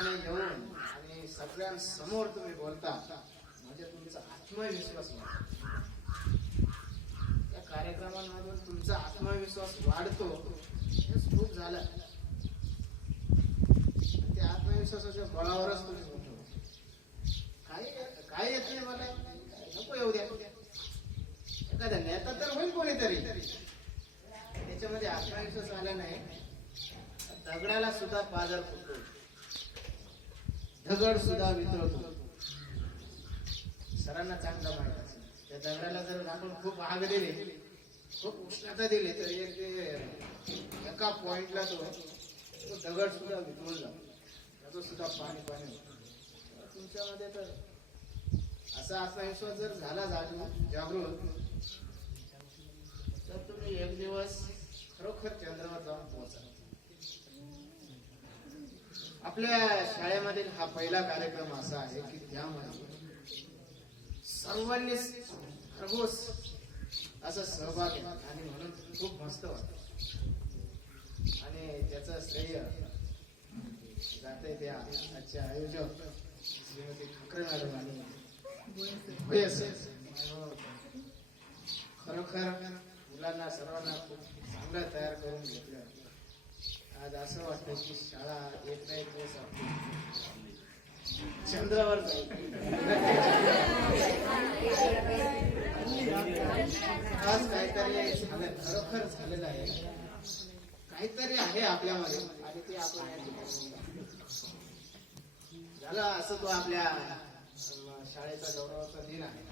ठिकाणी येऊन आणि सगळ्यांसमोर तुम्ही बोलता म्हणजे तुमचा आत्मविश्वास वाढतो. त्या कार्यक्रमांमधून तुमचा आत्मविश्वास वाढतो. हेच खूप झालं. त्या आत्मविश्वासाच्या बळावरच तुम्ही बोलतो. काय येत नाही मला, नको येऊ द्या. एखादा नेता तर होईल कोणीतरी. त्याच्यामध्ये आत्मविश्वास आला नाही, दगडाला सुद्धा पाझर फुटतो, दगड सुद्धा वितळतो. सरांना चांगलं माहित असेल, त्या दगडाला जर आपण खूप आग दिली, खूप उष्णता दिली तर एका पॉइंटला तो दगड सुद्धा वितळून जातो, त्याचं सुद्धा पाणी पाणी होतं. तुमच्यामध्ये तर असा आत्मविश्वास जर झाला जागृत, तर तुम्ही एक दिवस खरोखर चंद्रावर जाऊन पोहोचा. आपल्या शाळेमधील हा पहिला कार्यक्रम असा आहे की त्यामध्ये सर्वांनी खरगोश असा सहभाग आहे आणि म्हणून खूप मस्त वाटत. आणि त्याचं श्रेय जाते त्या आजच्या आयोजक श्रीमती ठाकरे मॅडम आणि खरोखर मुलांना सर्वांना खूप चांगलं तयार करून घेतलं. आज असं वाटतं की शाळा एक ना एक दिवस चंद्रावर जाईल. आज काहीतरी झालं, खरोखर झालेलं आहे. काहीतरी आहे आपल्यामध्ये आणि ते आपण झालं. असं तो आपल्या शाळेचा गौरवाचा दिन आहे.